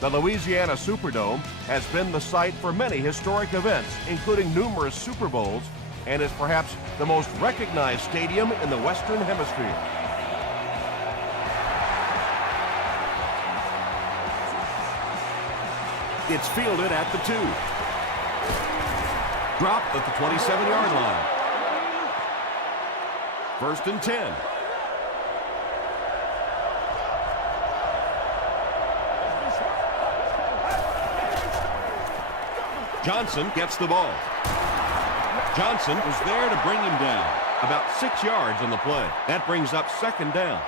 The Louisiana Superdome has been the site for many historic events, including numerous Super Bowls, and is perhaps the most recognized stadium in the Western Hemisphere. It's fielded at the 2. Dropped at the 27-yard line. 1st and 10. Johnson gets the ball. Johnson was there to bring him down. About 6 yards on the play. That brings up 2nd down.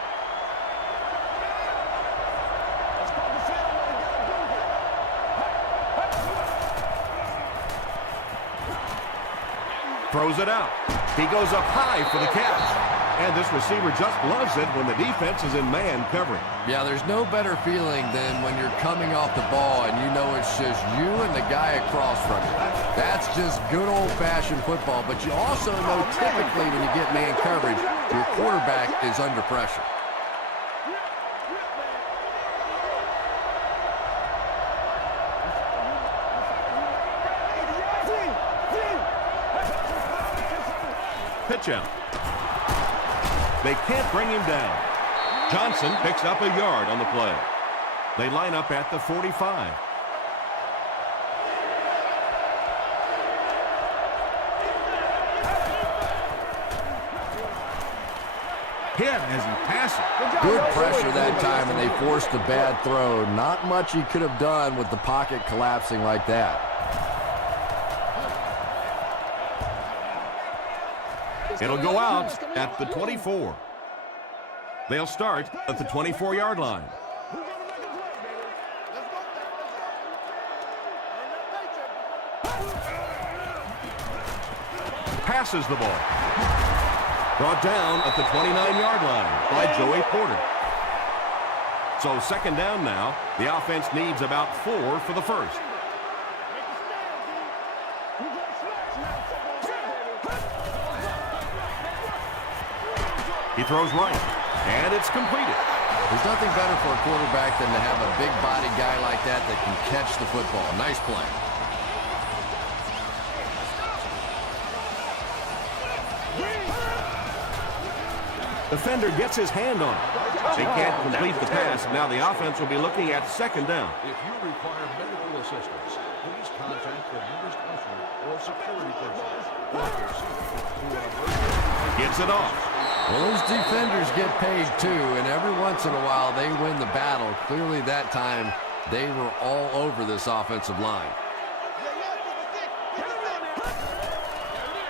Throws it out. He goes up high for the catch. And this receiver just loves it when the defense is in man covering. Yeah, there's no better feeling than when you're coming off the ball and you know it's just you and the guy across from you. That's just good old-fashioned football. But you also know typically when you get man coverage, your quarterback is under pressure. Pitch out. They can't bring him down. Johnson picks up a yard on the play. They line up at the 45. Hit as he passes. Good pressure that time, and they forced a bad throw. Not much he could have done with the pocket collapsing like that. It'll go out at the 24. They'll start at the 24-yard line. Passes the ball. Brought down at the 29-yard line by Joey Porter. So 2nd down now. The offense needs about 4 for the first. He throws right, and it's completed. There's nothing better for a quarterback than to have a big-bodied guy like that that can catch the football. Nice play. Defender gets his hand on it. He can't complete the pass. Now the offense will be looking at 2nd down. If you require medical assistance, please contact the nearest usher or security person. Gets it off. Well, those defenders get paid too, and every once in a while they win the battle. Clearly that time they were all over this offensive line.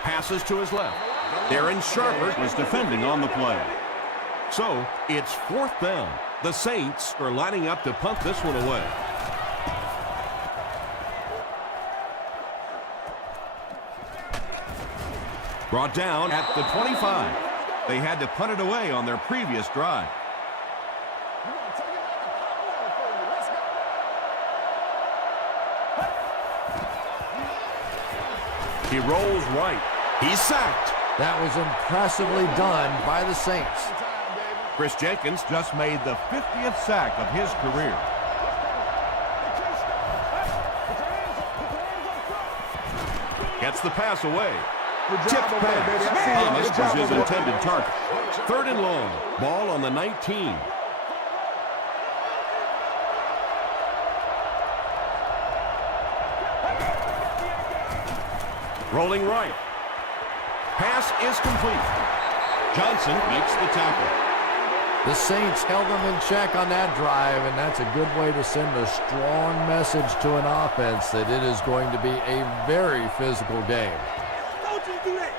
Passes to his left. Darren Sharper was defending on the play. So it's 4th down. The Saints are lining up to punt this one away. Brought down at the 25. They had to punt it away on their previous drive. He rolls right. He's sacked. That was impressively done by the Saints. Chris Jenkins just made the 50th sack of his career. Gets the pass away. Tipped pass. Thomas was his intended target. 3rd and long. Ball on the 19. Rolling right. Pass is complete. Johnson makes the tackle. The Saints held them in check on that drive, and that's a good way to send a strong message to an offense that it is going to be a very physical game. Don't you do that.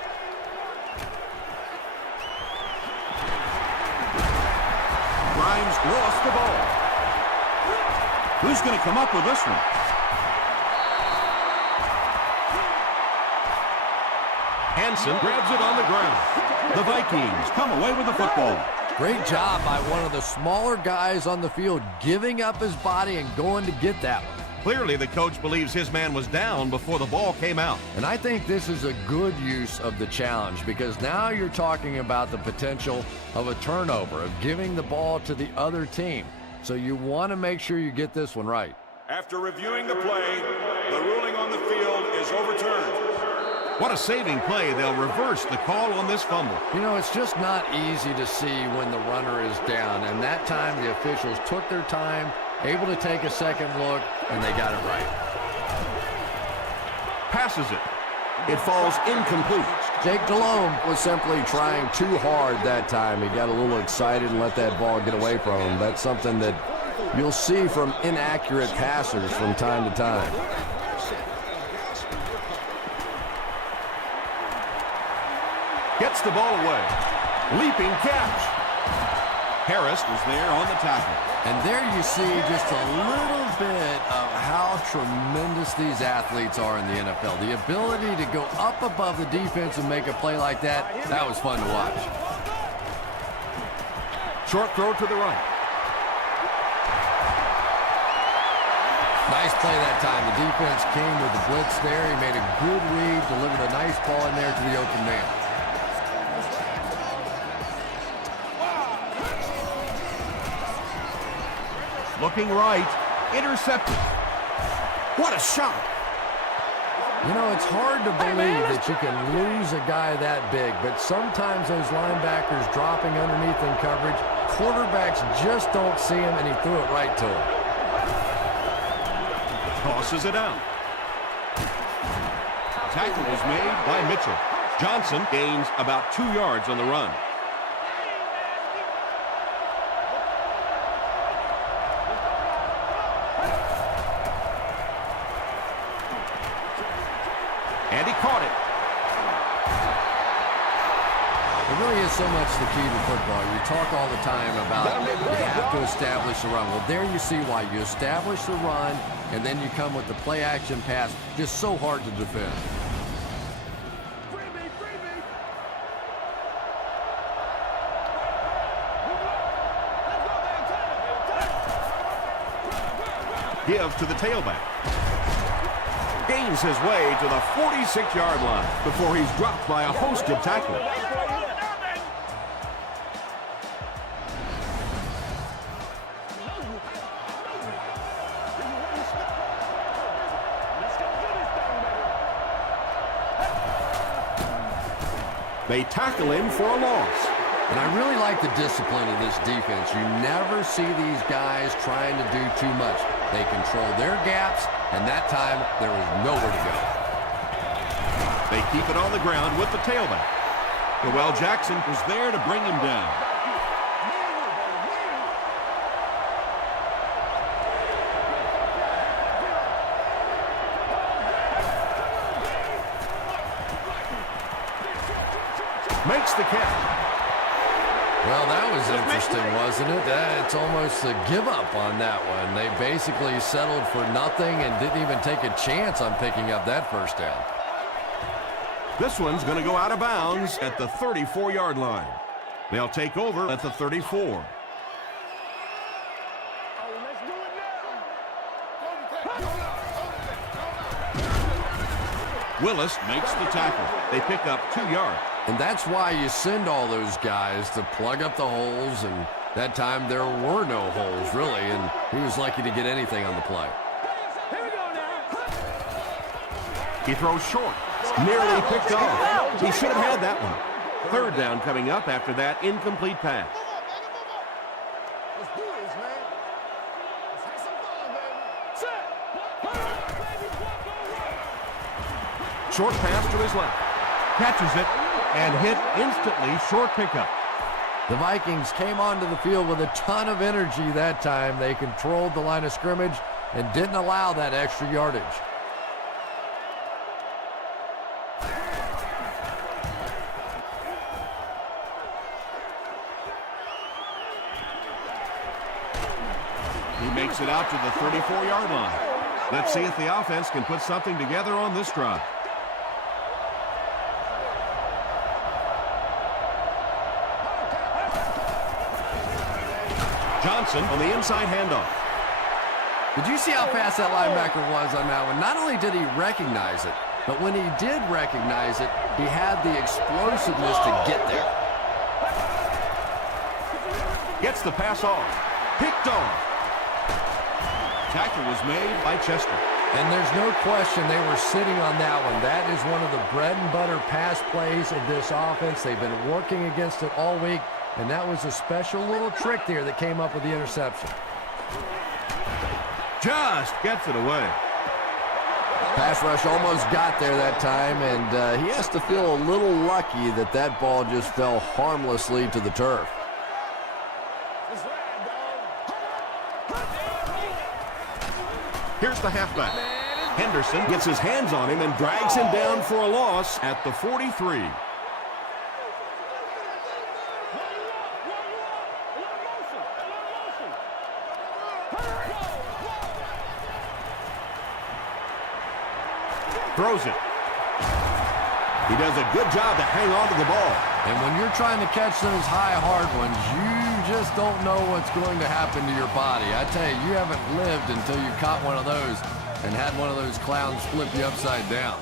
Grimes lost the ball. Who's going to come up with this one? Hansen grabs it on the ground. The Vikings come away with the football. Great job by one of the smaller guys on the field, giving up his body and going to get that one. Clearly, the coach believes his man was down before the ball came out. And I think this is a good use of the challenge, because now you're talking about the potential of a turnover, of giving the ball to the other team. So you want to make sure you get this one right. After reviewing the play, the ruling on the field is overturned. What a saving play. They'll reverse the call on this fumble. You know, it's just not easy to see when the runner is down, and that time the officials took their time, able to take a second look, and they got it right. Passes it. It falls incomplete. Jake Delhomme was simply trying too hard that time. He got a little excited and let that ball get away from him. That's something that you'll see from inaccurate passers from time to time. Gets the ball away. Leaping catch. Harris was there on the tackle. And there you see just a little bit of how tremendous these athletes are in the NFL. The ability to go up above the defense and make a play like that, that was fun to watch. Short throw to the right. Nice play that time. The defense came with the blitz there. He made a good read, delivered a nice ball in there to the open man. Looking right. Intercepted. What a shot. You know, it's hard to believe that you can lose a guy that big, but sometimes those linebackers dropping underneath in coverage, quarterbacks just don't see him, and he threw it right to him. Tosses it out. Tackle was made by Mitchell. Johnson gains about 2 yards on the run. And he caught it. It really is so much the key to football. You talk all the time about you have to establish the run. Well, there you see why. You establish the run, and then you come with the play-action pass. Just so hard to defend. Give to the tailback. Gains his way to the 46-yard line before he's dropped by a host of tacklers. They tackle him for a loss. And I really like the discipline of this defense. You never see these guys trying to do too much. They control their gaps, and that time there was nowhere to go. They keep it on the ground with the tailback. Joel Jackson was there to bring him down. Makes the catch. Well, that was interesting, wasn't it? It's almost a give-up on that one. They basically settled for nothing and didn't even take a chance on picking up that first down. This one's going to go out of bounds at the 34-yard line. They'll take over at the 34. Willis makes the tackle. They pick up 2 yards. And that's why you send all those guys to plug up the holes, and that time there were no holes, really, and he was lucky to get anything on the play. He throws short. Nearly picked off. He should have had that one. Third down coming up after that incomplete pass. Let's do this, man. Let's have some fun, baby. Short pass to his left. Catches it and hit instantly. Short pickup. The Vikings came onto the field with a ton of energy that time. They controlled the line of scrimmage and didn't allow that extra yardage. He makes it out to the 34-yard line. Let's see if the offense can put something together on this drive. Johnson on the inside handoff. Did you see how fast that linebacker was on that one? Not only did he recognize it, but when he did recognize it, he had the explosiveness to get there. Gets the pass off. Picked off. tackle was made by Chester. And there's no question they were sitting on that one. That is one of the bread and butter pass plays of this offense. They've been working against it all week, and that was a special little trick there that came up with the interception. Just gets it away. Pass rush almost got there that time, and he has to feel a little lucky that that ball just fell harmlessly to the turf. Here's the halfback. Henderson gets his hands on him and drags him down for a loss at the 43. Throws it. He does a good job to hang on to the ball. And when you're trying to catch those high, hard ones, you just don't know what's going to happen to your body. I tell you, you haven't lived until you caught one of those and had one of those clowns flip you upside down.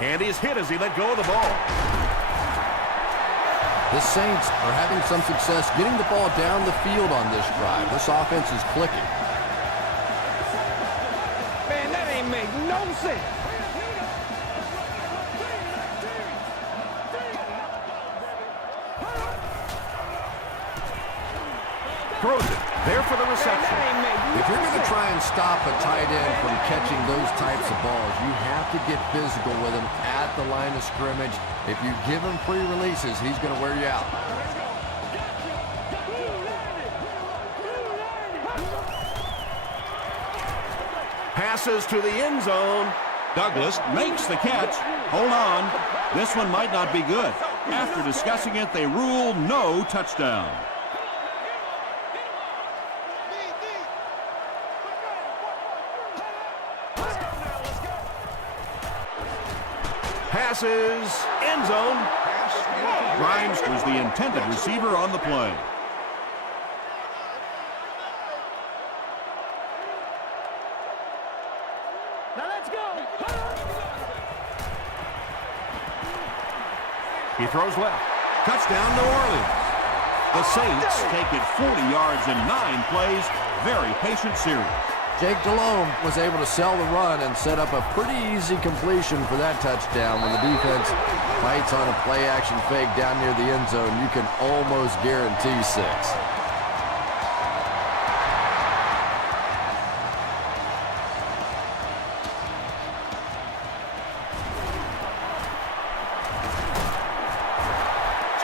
And he's hit as he let go of the ball. The Saints are having some success getting the ball down the field on this drive. This offense is clicking. Man, that ain't make no sense. Throws it. There for the reception. If you're going to try and stop a tight end from catching those types of balls, you have to get physical with him at the line of scrimmage. If you give him free releases, he's going to wear you out. Passes to the end zone. Douglas makes the catch. Hold on. This one might not be good. After discussing it, they rule no touchdown. Passes, end zone. Grimes was the intended receiver on the play. Now let's go. He throws left. Touchdown, New Orleans. The Saints take it 40 yards in 9 plays. Very patient series. Jake Delhomme was able to sell the run and set up a pretty easy completion for that touchdown. When the defense fights on a play-action fake down near the end zone, you can almost guarantee 6.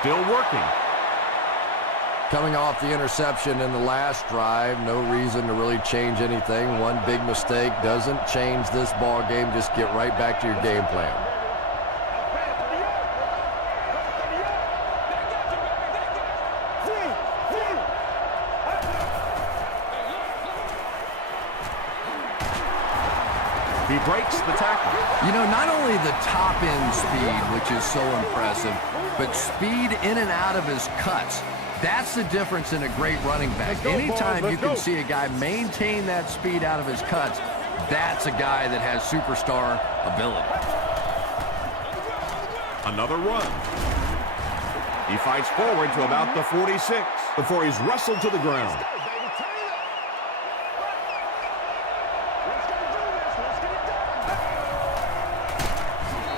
Still working. Coming off the interception in the last drive, no reason to really change anything. One big mistake doesn't change this ball game. Just get right back to your game plan. He breaks the tackle. You know, not only the top-end speed, which is so impressive, but speed in and out of his cuts. That's the difference in a great running back. Anytime you can see a guy maintain that speed out of his cuts, that's a guy that has superstar ability. Another run. He fights forward to about the 46 before he's wrestled to the ground.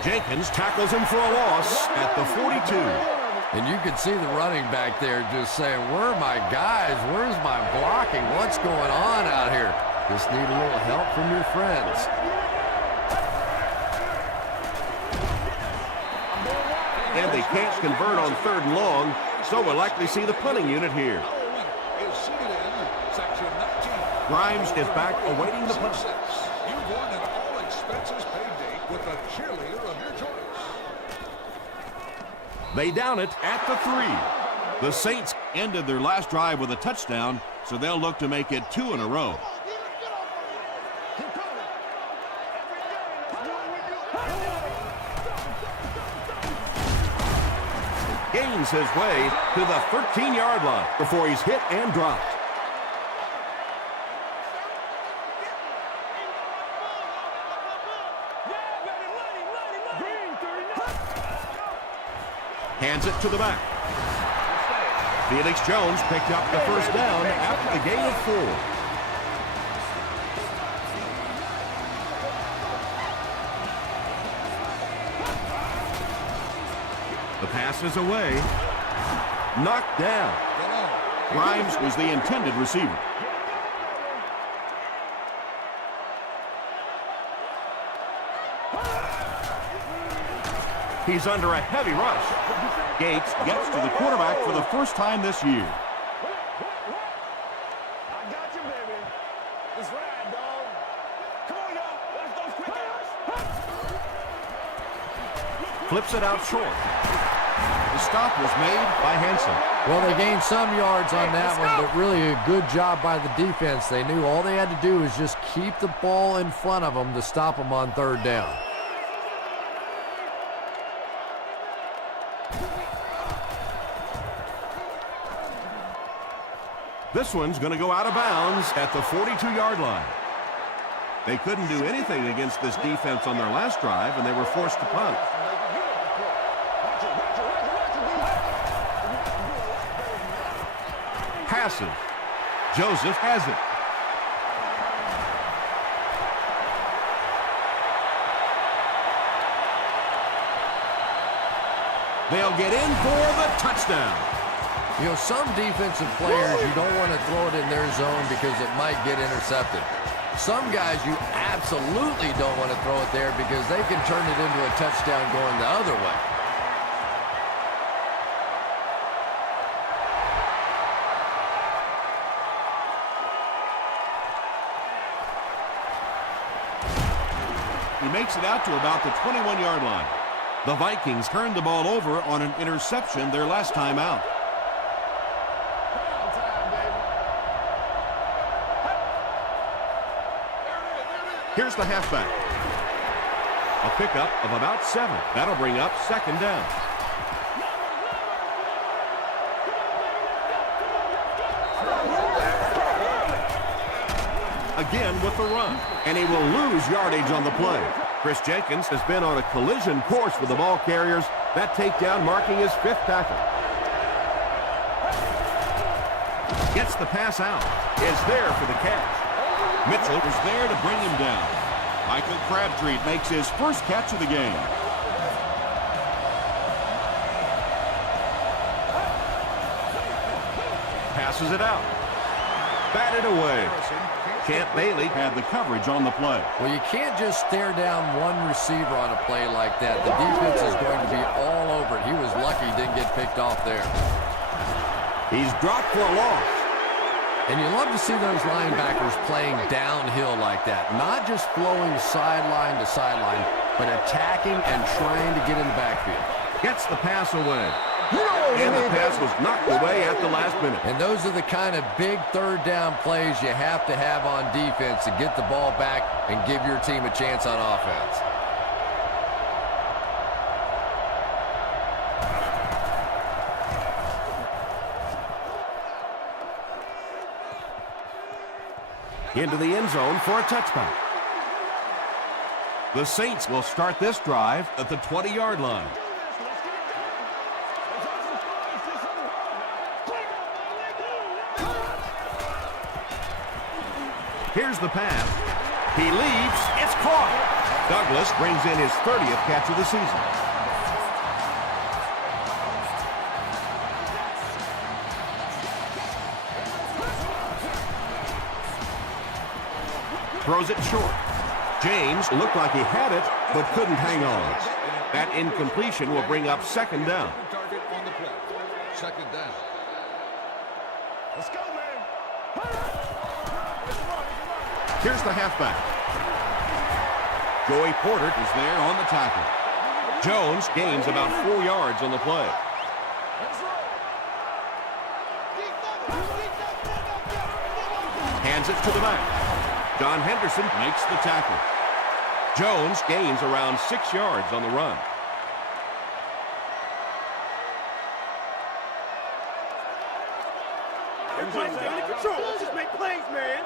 Jenkins tackles him for a loss at the 42. And you can see the running back there just saying, where are my guys? Where's my blocking? What's going on out here? Just need a little help from your friends. And they can't convert on 3rd and long, so we'll likely see the punting unit here. Grimes is back awaiting the punt. You've won an all-expenses-paid date with the cheerleader of your choice. They down it at the 3. The Saints ended their last drive with a touchdown, so they'll look to make it 2 in a row. Gains his way to the 13-yard line before he's hit and dropped. Hands it to the back. Felix Jones picked up the first down after the gain of 4. The pass is away. Knocked down. Grimes was the intended receiver. He's under a heavy rush. Gates gets to the quarterback for the first time this year. I got you, baby. Let's ride, dog. Come on, y'all. Watch those quick eyes. Flips it out short. The stop was made by Henson. Well, they gained some yards on that one, but really a good job by the defense. They knew all they had to do was just keep the ball in front of them to stop them on third down. This one's going to go out of bounds at the 42-yard line. They couldn't do anything against this defense on their last drive, and they were forced to punt. Passes. Joseph has it. They'll get in for the touchdown. You know, some defensive players, you don't want to throw it in their zone because it might get intercepted. Some guys, you absolutely don't want to throw it there because they can turn it into a touchdown going the other way. He makes it out to about the 21-yard line. The Vikings turned the ball over on an interception their last time out. Here's the halfback. A pickup of about 7. That'll bring up second down. Again with the run. And he will lose yardage on the play. Chris Jenkins has been on a collision course with the ball carriers. That takedown marking his 5th tackle. Gets the pass out. Is there for the catch. Mitchell is there to bring him down. Michael Crabtree makes his first catch of the game. Passes it out. Batted away. Champ Bailey had the coverage on the play. Well, you can't just stare down one receiver on a play like that. The defense is going to be all over it. He was lucky he didn't get picked off there. He's dropped for a loss. And you love to see those linebackers playing downhill like that. Not just flowing sideline to sideline, but attacking and trying to get in the backfield. Gets the pass away. And the pass was knocked away at the last minute. And those are the kind of big third down plays you have to have on defense to get the ball back and give your team a chance on offense. Into the end zone for a touchback. The Saints will start this drive at the 20-yard line. Here's the pass. He leaps. It's caught. Douglas brings in his 30th catch of the season. Throws it short. James looked like he had it, but couldn't hang on. That incompletion will bring up second down. Target on the play. Second down. Let's go, man. Here's the halfback. Joey Porter is there on the tackle. Jones gains about 4 yards on the play. Hands it to the back. John Henderson makes the tackle. Jones gains around 6 yards on the run. Everybody's taking control. Let's just make plays, man.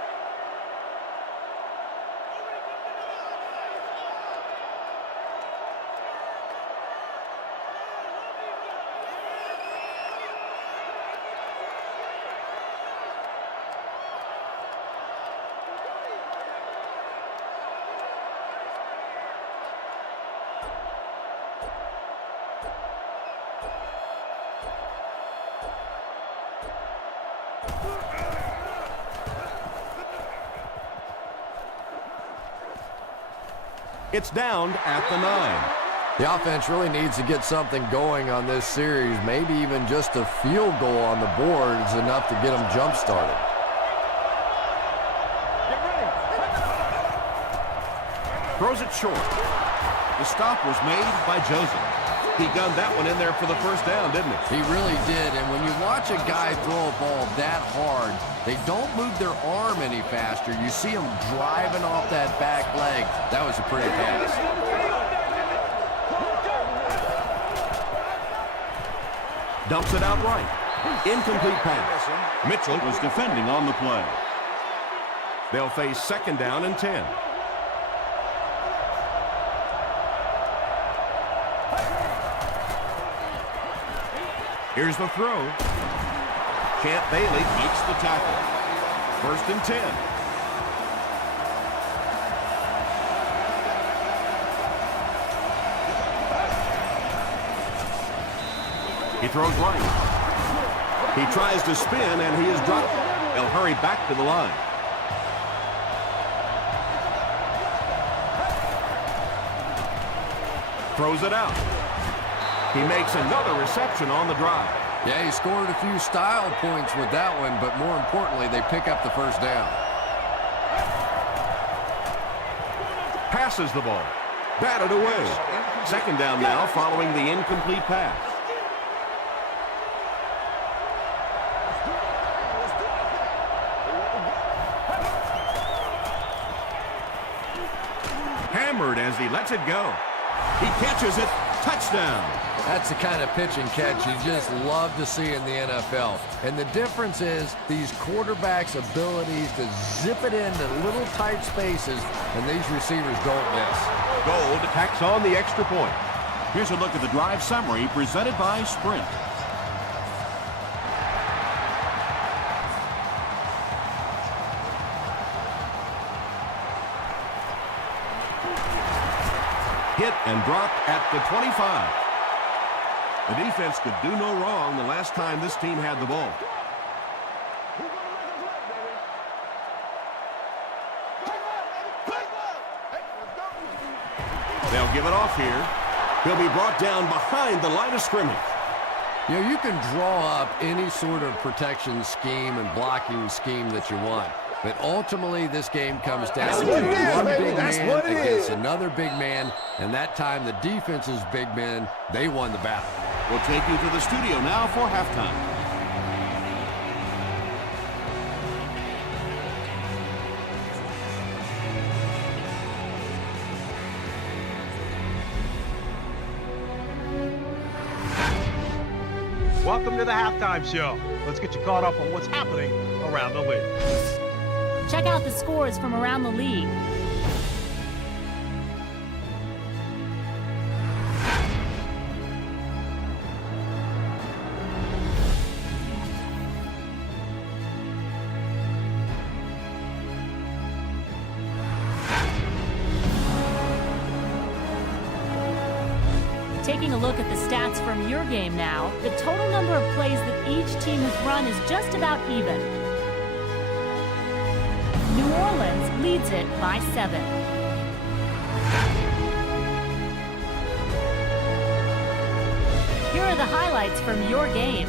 It's down at the 9. The offense really needs to get something going on this series. Maybe even just a field goal on the board is enough to get them jump-started. Throws it short. The stop was made by Joseph. He gunned that one in there for the first down, didn't he? He really did, and when you watch a guy throw a ball that hard, they don't move their arm any faster. You see them driving off that back leg. That was a pretty pass. Dumps it out right. Incomplete pass. Mitchell was defending on the play. They'll face second down and 10. Here's the throw. Champ Bailey makes the tackle. First and 10. He throws right. He tries to spin, and he is dropped. They'll hurry back to the line. Throws it out. He makes another reception on the drive. Yeah, he scored a few style points with that one, but more importantly, they pick up the first down. Passes the ball. Batted away. Second down now following the incomplete pass. Hammered as he lets it go. He catches it. Touchdown. That's the kind of pitch and catch you just love to see in the NFL. And the difference is these quarterbacks' abilities to zip it into little tight spaces, and these receivers don't miss. Gold tacks on the extra point. Here's a look at the drive summary presented by Sprint. Hit and dropped at the 25. The defense could do no wrong the last time this team had the ball. They'll give it off here. He'll be brought down behind the line of scrimmage. You know, you can draw up any sort of protection scheme and blocking scheme that you want. But ultimately, this game comes down to one big man against another big man, and that time the defense's big men, they won the battle. We'll take you to the studio now for halftime. Welcome to the halftime show. Let's get you caught up on what's happening around the league. Check out the scores from around the league. Taking a look at the stats from your game now, the total number of plays that each team has run is just about even. New Orleans leads it by 7. Here are the highlights from your game.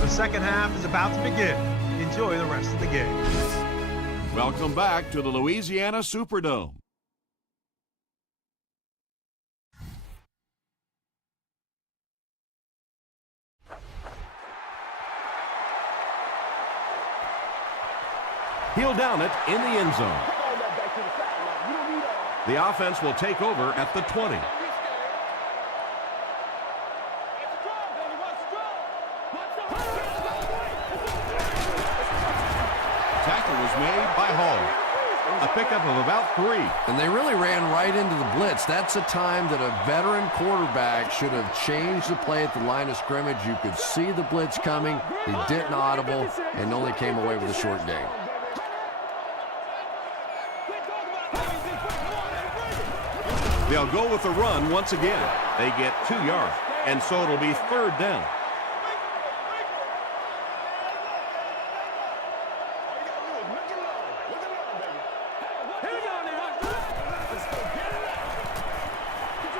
The second half is about to begin. Enjoy the rest of the game. Welcome back to the Louisiana Superdome. He'll down it in the end zone. The offense will take over at the 20. was made by Hall. A pickup of about 3. And they really ran right into the blitz. That's a time that a veteran quarterback should have changed the play at the line of scrimmage. You could see the blitz coming. He didn't audible and only came away with a short gain. They'll go with the run once again. They get 2 yards, and so it'll be 3rd down.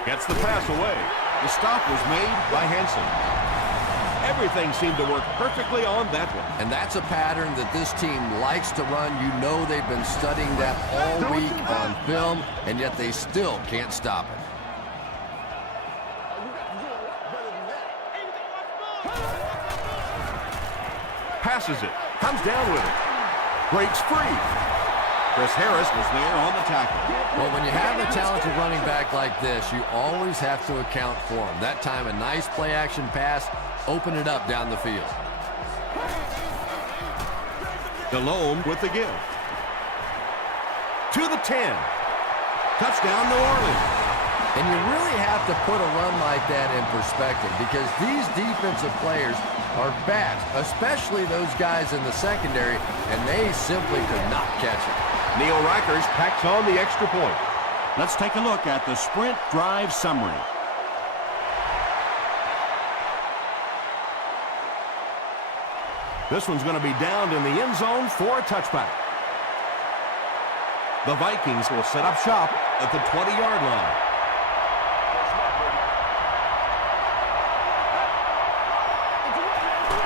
Gets the pass away. The stop was made by Hansen. Everything seemed to work perfectly on that one. And that's a pattern that this team likes to run. You know they've been studying that all week on film, and yet they still can't stop it. Passes it. Comes down with it. Breaks free. Chris Harris was there on the tackle. Well, when you have a talented running back like this, you always have to account for him. That time, a nice play-action pass. Open it up down the field. Delhomme with the give. To the 10. Touchdown, New Orleans. And you really have to put a run like that in perspective because these defensive players are fast, especially those guys in the secondary, and they simply could not catch it. Neil Reichers packs on the extra point. Let's take a look at the sprint drive summary. This one's going to be downed in the end zone for a touchback. The Vikings will set up shop at the 20-yard line.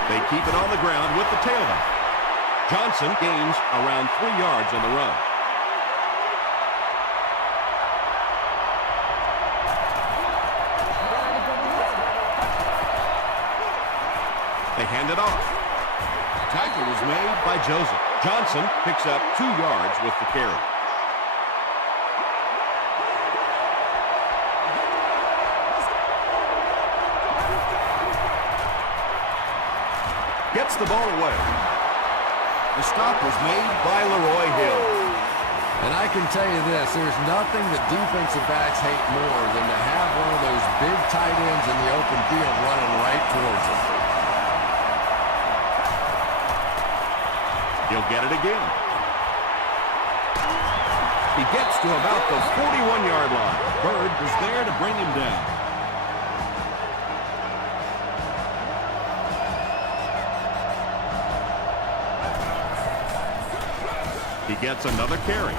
They keep it on the ground with the tailback. Johnson gains around 3 yards on the run. They hand it off. Tackle was made by Joseph. Johnson picks up 2 yards with the carry. Gets the ball away. The stop was made by Leroy Hill. And I can tell you this, there's nothing that defensive backs hate more than to have one of those big tight ends in the open field running right towards them. He'll get it again. He gets to about the 41-yard line. Bird was there to bring him down. He gets another carry.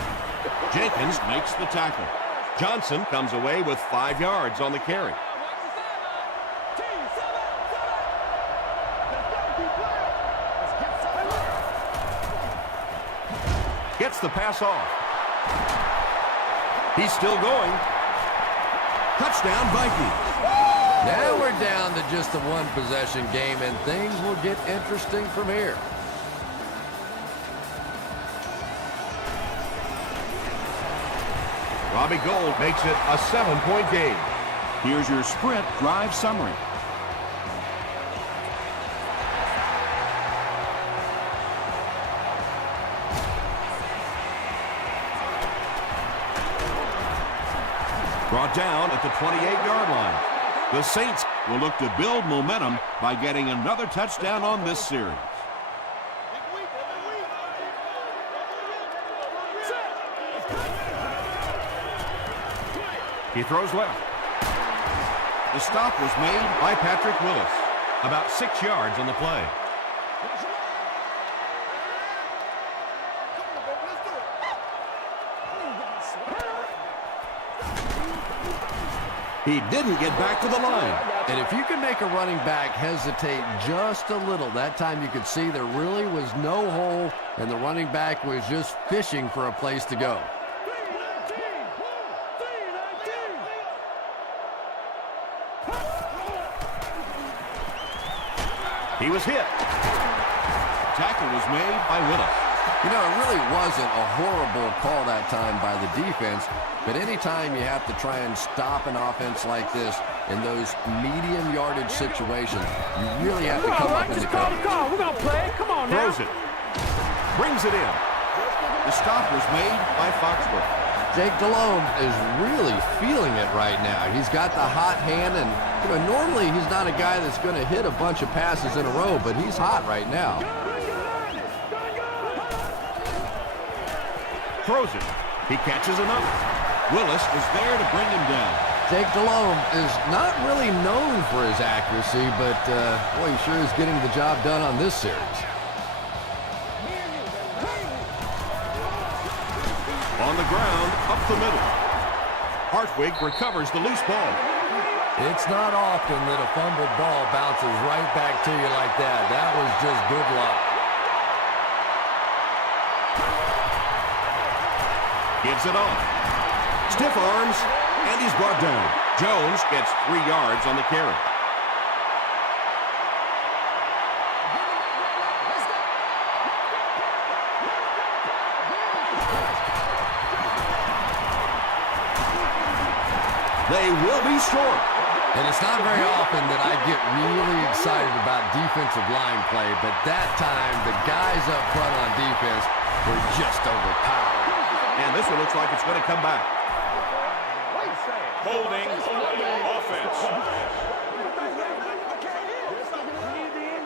Jenkins makes the tackle. Johnson comes away with 5 yards on the carry. Gets the pass off. He's still going. Touchdown, Vikings. Now we're down to just a one-possession game, and things will get interesting from here. Robbie Gould makes it a 7-point game. Here's your sprint drive summary. Brought down at the 28-yard line. The Saints will look to build momentum by getting another touchdown on this series. He throws left. The stop was made by Patrick Willis. About 6 yards on the play. He didn't get back to the line. And if you can make a running back hesitate just a little, that time you could see there really was no hole, and the running back was just fishing for a place to go. He was hit. Tackle was made by Willis. You know, it really wasn't a horrible call that time by the defense, but anytime you have to try and stop an offense like this in those medium yardage situations, you really have to come up in the coverage. We're going to play. Come on now. Throws it. Brings it in. The stop was made by Foxworth. Jake Delhomme is really feeling it right now. He's got the hot hand, and normally he's not a guy that's going to hit a bunch of passes in a row, but he's hot right now. Throws it. He catches another. Willis is there to bring him down. Jake Delhomme is not really known for his accuracy, but boy, he sure is getting the job done on this series. On the ground, up the middle. Hartwig recovers the loose ball. It's not often that a fumbled ball bounces right back to you like that. That was just good luck. Gives it on. Stiff arms, and he's brought down. Jones gets 3 yards on the carry. They will be short. And it's not very often that I get really excited about defensive line play, but that time the guys up front on defense were just overpowered. And this one looks like it's going to come back. Holding offense.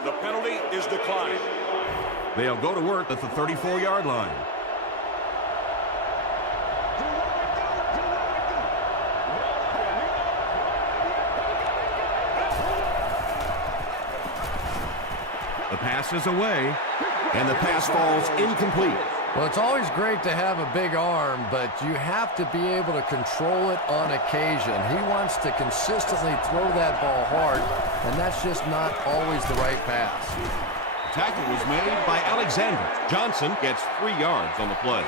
The penalty is declined. They'll go to work at the 34-yard line. The pass is away, and the pass falls incomplete. Well, it's always great to have a big arm, but you have to be able to control it on occasion. He wants to consistently throw that ball hard, and that's just not always the right pass. Tackle was made by Alexander. Johnson gets 3 yards on the play.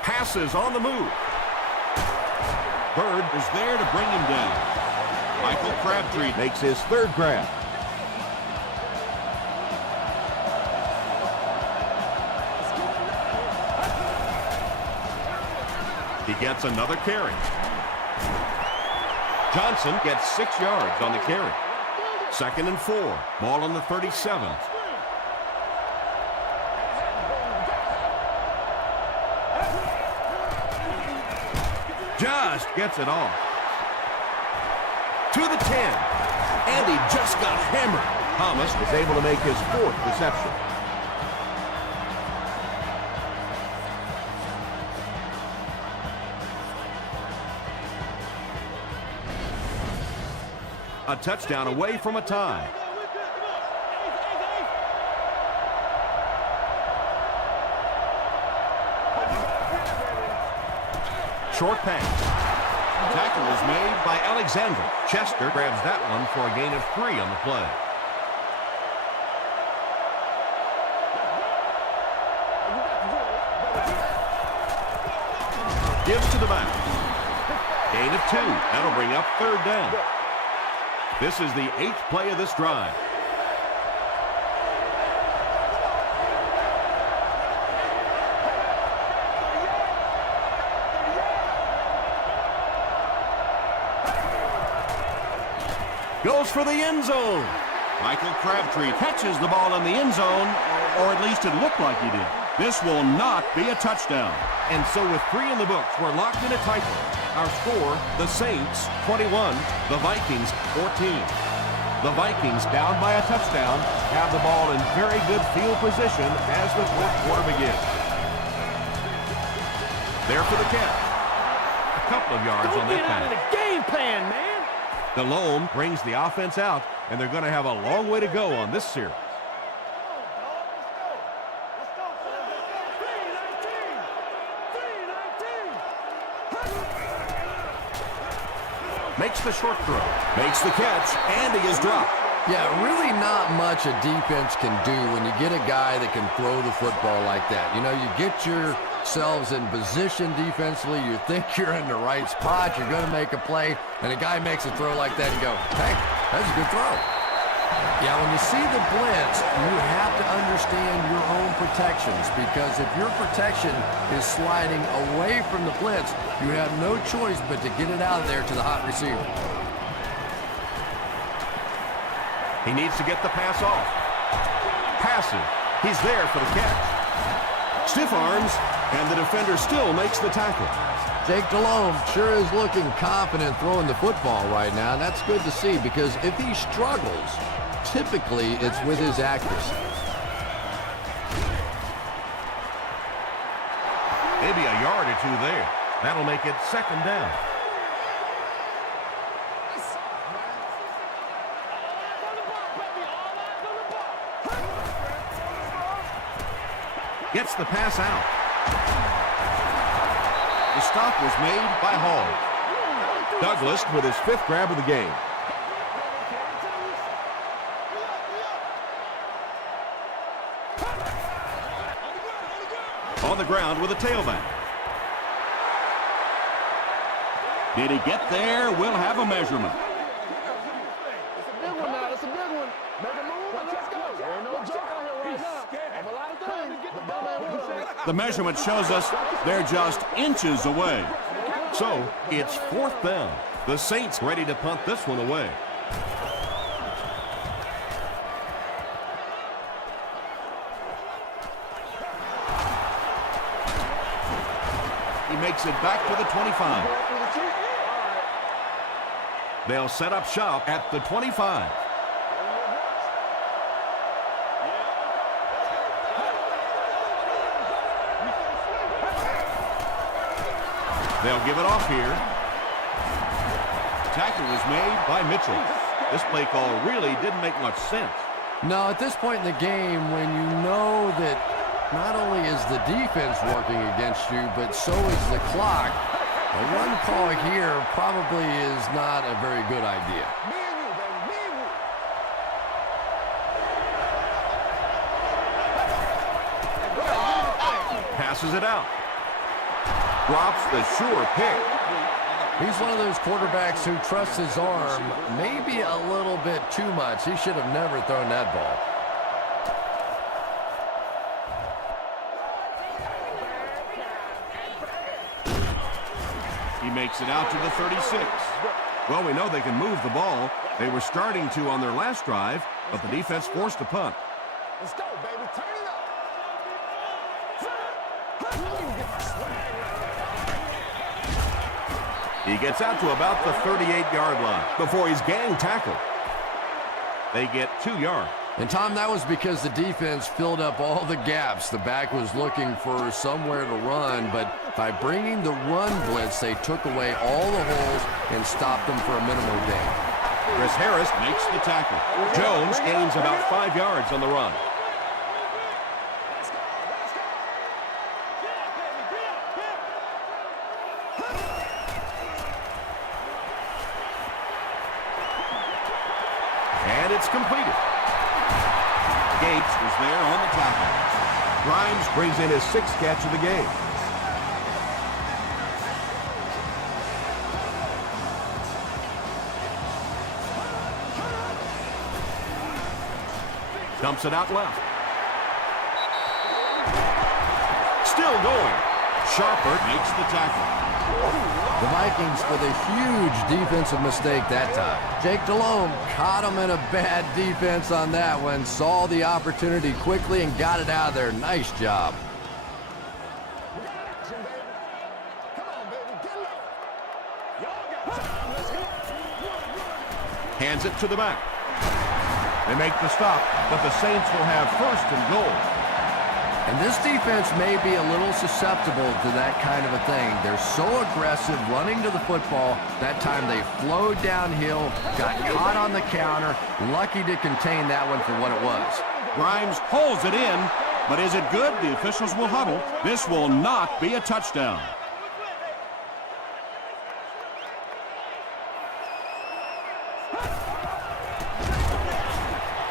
Passes on the move. Bird is there to bring him down. Michael Crabtree makes his 3rd grab. He gets another carry. Johnson gets 6 yards on the carry. 2nd and 4. Ball on the 37. Just gets it off. To the 10. And he just got hammered. Thomas was able to make his 4th reception. A touchdown away from a tie. Short pass. Tackle is made by Alexander. Chester grabs that one for a gain of 3 on the play. Gives to the back. Gain of 2. That'll bring up 3rd down. This is the 8th play of this drive. Goes for the end zone. Michael Crabtree catches the ball in the end zone, or at least it looked like he did. This will not be a touchdown. And so with 3 in the books, we're locked in a tight one. Our score, the Saints 21, the Vikings 14. The Vikings, down by a touchdown, have the ball in very good field position as the 4th quarter begins. There for the catch. A couple of yards on that pass. Don't get out of the game plan, man. Delhomme brings the offense out, and they're going to have a long way to go on this series. Makes the short throw. Makes the catch, and he is dropped. Yeah, really not much a defense can do when you get a guy that can throw the football like that. You know, you get yourselves in position defensively, you think you're in the right spot, you're going to make a play, and a guy makes a throw like that and go, hey, that's a good throw. Yeah, when you see the blitz, you have to understand your own protections, because if your protection is sliding away from the blitz, you have no choice but to get it out of there to the hot receiver. He needs to get the pass off. Passes. He's there for the catch. Stiff arms, and the defender still makes the tackle. Jake Delhomme sure is looking confident throwing the football right now. That's good to see, because if he struggles, typically it's with his accuracy. Maybe a yard or two there. That'll make it second down. Gets the pass out. The stop was made by Hall. Douglas with his 5th grab of the game. On the ground with a tailback. Did he get there? We'll have a measurement. It's a big one now. It's a big one. Make a move and let's go. There ain't no joke out here right now. I'm a lot of things. The ball man. The measurement shows us they're just inches away. So it's 4th down. The Saints ready to punt this one away. He makes it back to the 25. They'll set up shop at the 25. They'll give it off here. Tackle was made by Mitchell. This play call really didn't make much sense. No, at this point in the game, when you know that not only is the defense working against you, but so is the clock, a run call here probably is not a very good idea. Passes it out. Drops the sure pick. He's one of those quarterbacks who trusts his arm maybe a little bit too much. He should have never thrown that ball. He makes it out to the 36. Well, we know they can move the ball. They were starting to on their last drive, but the defense forced a punt. Let's go, baby. Turn it up. He gets out to about the 38-yard line before he's gang tackled. They get 2 yards. And, Tom, that was because the defense filled up all the gaps. The back was looking for somewhere to run, but by bringing the run blitz, they took away all the holes and stopped them for a minimal gain. Chris Harris makes the tackle. Jones gains about 5 yards on the run. And it's completed. Gates is there on the tackle. Grimes brings in his 6th catch of the game. Dumps it out left. Still going. Sharper makes the tackle. The Vikings with a huge defensive mistake that time. Jake Delhomme caught him in a bad defense on that one, saw the opportunity quickly and got it out of there. Nice job. Hands it to the back. They make the stop, but the Saints will have 1st and goal. And this defense may be a little susceptible to that kind of a thing. They're so aggressive running to the football. That time they flowed downhill, got caught on the counter, lucky to contain that one for what it was. Grimes pulls it in, but is it good? The officials will huddle. This will not be a touchdown.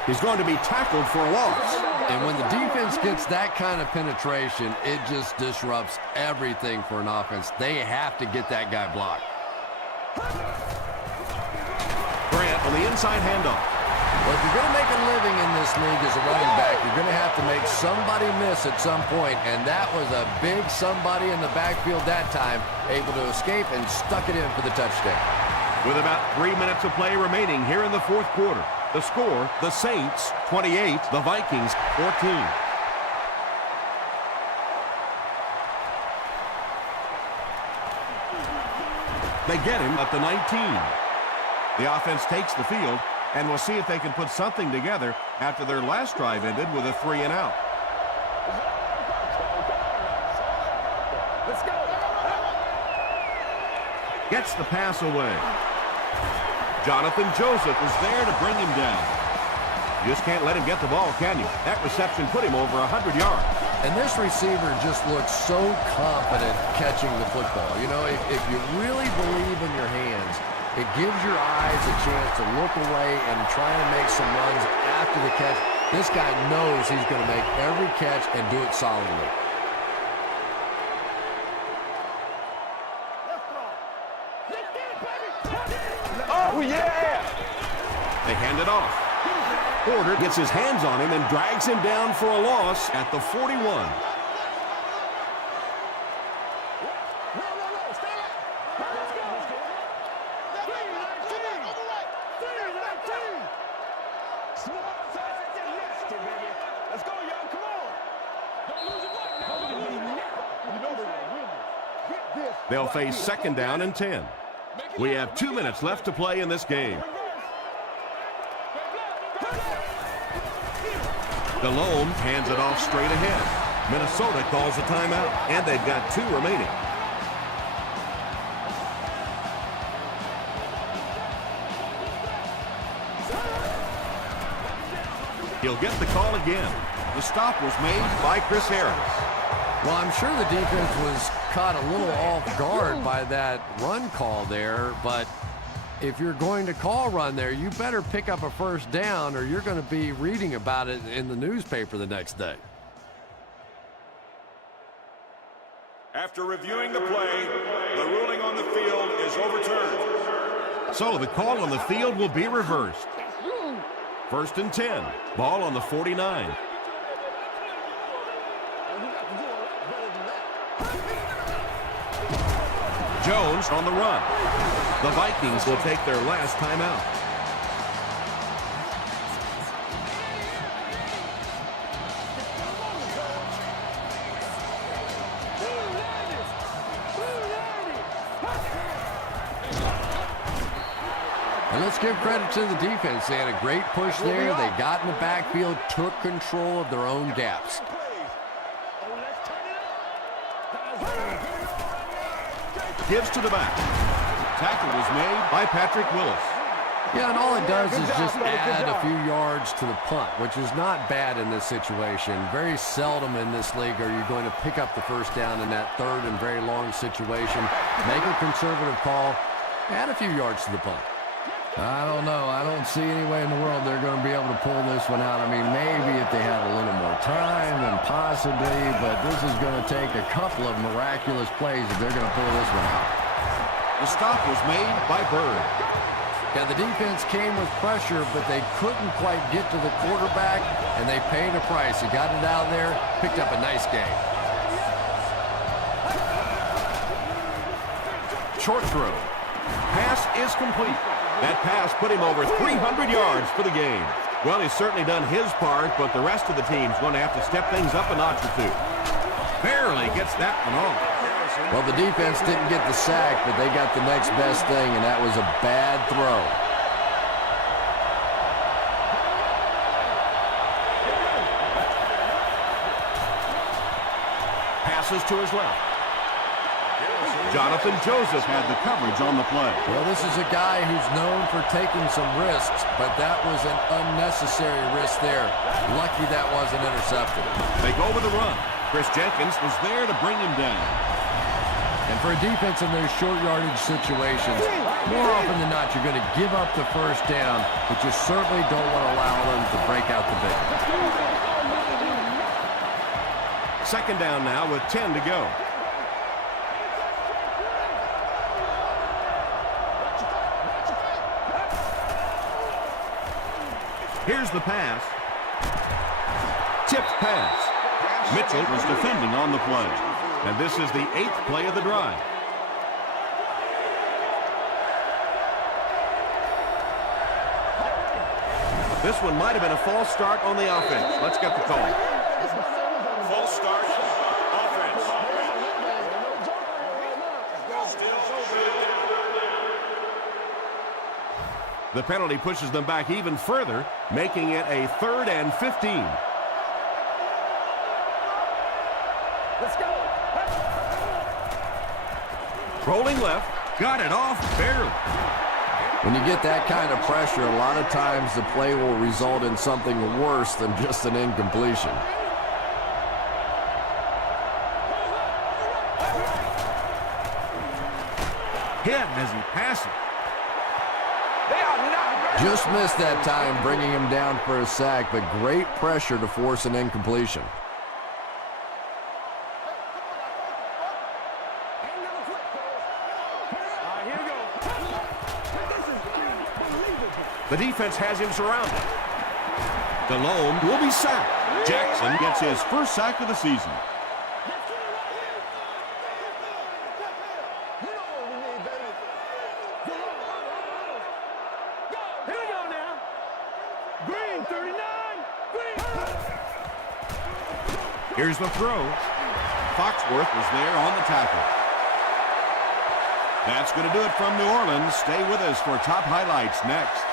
He's going to be tackled for a loss. And when the defense gets that kind of penetration, it just disrupts everything for an offense. They have to get that guy blocked. Grant on the inside handoff. Well, if you're going to make a living in this league as a running back, you're going to have to make somebody miss at some point, and that was a big somebody in the backfield that time, able to escape and stuck it in for the touchdown. With about 3 minutes of play remaining here in the fourth quarter, the score, the Saints 28, the Vikings 14. They get him at the 19. The offense takes the field, and we'll see if they can put something together after their last drive ended with a 3-and-out. Let's go. Gets the pass away. Jonathan Joseph is there to bring him down. You just can't let him get the ball, can you? That reception put him over 100 yards. And this receiver just looks so confident catching the football. You know, if you really believe in your hands, it gives your eyes a chance to look away and try to make some runs after the catch. This guy knows he's going to make every catch and do it solidly. Oh, yeah! They hand it off. Porter gets his hands on him and drags him down for a loss at the 41. Let's go, y'all. Come on. Don't lose it right now. They'll face second down and 10. We have 2 minutes left to play in this game. Delhomme hands it off straight ahead. Minnesota calls a timeout, and they've got 2 remaining. He'll get the call again. The stop was made by Chris Harris. Well, I'm sure the defense was caught a little off guard by that run call there, but if you're going to call run there, you better pick up a first down or you're going to be reading about it in the newspaper the next day. After reviewing the play, the ruling on the field is overturned. So the call on the field will be reversed. First and 10. Ball on the 49. Jones on the run. The Vikings will take their last timeout. And let's give credit to the defense. They had a great push there. They got in the backfield, took control of their own gaps. Gives to the back. Tackle was made by Patrick Willis. Yeah, and all it does is just add a few yards to the punt, which is not bad in this situation. Very seldom in this league are you going to pick up the first down in that third and very long situation. Make a conservative call, add a few yards to the punt. I don't know. I don't see any way in the world they're going to be able to pull this one out. I mean, maybe if they had a little more time and possibly, but this is going to take a couple of miraculous plays if they're going to pull this one out. The stop was made by Bird. Yeah, the defense came with pressure, but they couldn't quite get to the quarterback, and they paid a price. He got it out there, picked up a nice game. Short throw. Pass is complete. That pass put him over 300 yards for the game. Well, he's certainly done his part, but the rest of the team's going to have to step things up a notch or two. Barely gets that one off. Well, the defense didn't get the sack, but they got the next best thing, and that was a bad throw. Passes to his left. Jonathan Joseph had the coverage on the play. Well, this is a guy who's known for taking some risks, but that was an unnecessary risk there. Lucky that wasn't intercepted. They go with the run. Chris Jenkins was there to bring him down. And for a defense in those short yardage situations, more often than not, you're going to give up the first down, but you certainly don't want to allow them to break out the big. Second down now with 10 to go. Here's the pass. Tipped pass. Mitchell was defending on the play. And this is the 8th play of the drive. This one might have been a false start on the offense. Let's get the call. False start. Offense. The penalty pushes them back even further, making it a 3rd and 15. Let's go. Rolling left, got it off barely. When you get that kind of pressure, a lot of times the play will result in something worse than just an incompletion. Hit as he passes. Just missed that time, bringing him down for a sack, but great pressure to force an incompletion. The defense has him surrounded. Delhomme will be sacked. Jackson gets his first sack of the season. Here we go now. Green, 39. Green. Here's the throw. Foxworth was there on the tackle. That's going to do it from New Orleans. Stay with us for top highlights next.